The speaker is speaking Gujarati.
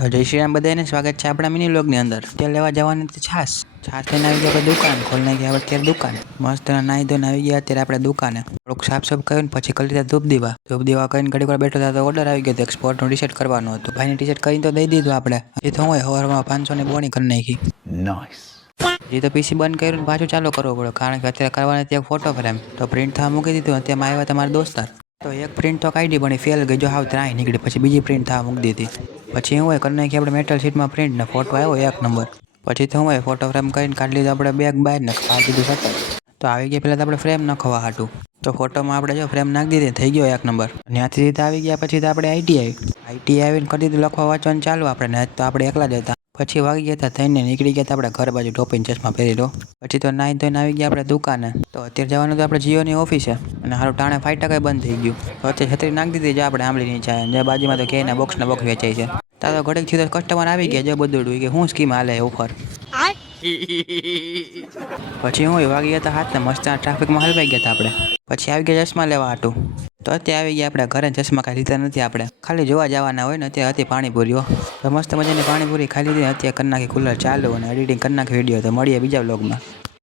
તો જય શ્રી રામ બધાને સ્વાગત છે આપણા મિની વ્લોગની અંદર. ત્યાં લેવા જવાની હતી છાશ લઈને આવી ગયા આપણે દુકાન ખોલને ગયા આપણે અત્યારે દુકાન મસ્ત નાહી ધોઈને આવી ગયા અત્યારે આપણે દુકાને થોડુંક સાફ કરીને પછી કરી દીધા ધૂપ દીવા કરીને ઘડી વાર બેઠો તો ઓર્ડર આવી ગયો હતો એક્સપોર્ટનું ટી શર્ટ કરવાનું હતું. ભાઈને ટી શર્ટ કરીને તો દઈ દીધું આપણે. એ તો હોય સવારમાં 500ની બોણી કરી નાખી. નાઇસ. એ તો પીસી બંધ કર્યું પાછું ચાલુ કરવું પડે કારણ કે અત્યારે કરવાની હતી ફોટો ફ્રેમ તો પ્રિન્ટ થવા મૂકી દીધું. અત્યારમાં આવ્યા તમારા દોસ્તાર તો એક પ્રિન્ટ તો કાઢી પણ ફેલ ગઈ જો હાવ ત્રાય નીકળી પછી બીજી પ્રિન્ટ થવા મૂકી દીધી. પછી હું હોય કરી નાખી આપણે મેટલ શીટમાં પ્રિન્ટ ને ફોટો આવ્યો 1 નંબર. પછી તો હું હોય ફોટો ફ્રેમ કરીને કાઢી લીધું આપણે બેગ બહાર ને કાઢી દીધું સતત. તો આવી ગયા પહેલાં તો આપણે ફ્રેમ નખવા હાટું તો ફોટોમાં આપણે જો ફ્રેમ નાખી દીધી થઈ ગયો 1 નંબર. ત્યાંથી સીધા આવી ગયા પછી તો આપણે આઈટી આવીને કરી દીધું લખવા વાંચવાનું ચાલુ આપણે તો આપણે એકલા જ હતા. પછી વાગી ગયા હતા થઈને નીકળી ગયા હતા આપણે ઘર બાજુ ટોપીને ચશ્મા પહેરી લો. પછી તો નાઈ ધોઈને આવી ગયા આપણે દુકાને. તો અત્યારે જવાનું તો આપણે જીઓની ઓફિસે અને હારું ટાણે 5% બંધ થઈ ગયું. તો અત્યારે છત્રી નાખી દીધી જો આપણે આંબલી નીચે જે બાજુમાં તો કેના બોક્સ વેચાય છે. તારો ઘડીક થયું તો કસ્ટમર આવી ગયા જો બધું કે શું સ્કીમ હાલે ઓફર. પછી હું વાગી ગયા હતા હાથને મસ્ત ટ્રાફિકમાં હલવાઈ ગયા હતા આપણે. પછી આવી ગયા ચશ્મા લેવા હાટું. તો અત્યારે આવી ગયા આપણે ઘરે ચશ્મા કાંઈ લીધા નથી આપણે ખાલી જોવા જવાના હોય ને અત્યારે હતી પાણીપુરીઓ તો મસ્ત મજાની પાણીપુરી ખાઈ લીધી. અત્યારે કરી નાખી કુલર ચાલુ અને એડિટિંગ કરી નાખી વિડીયો. તો મળીએ બીજા વ્લોગમાં.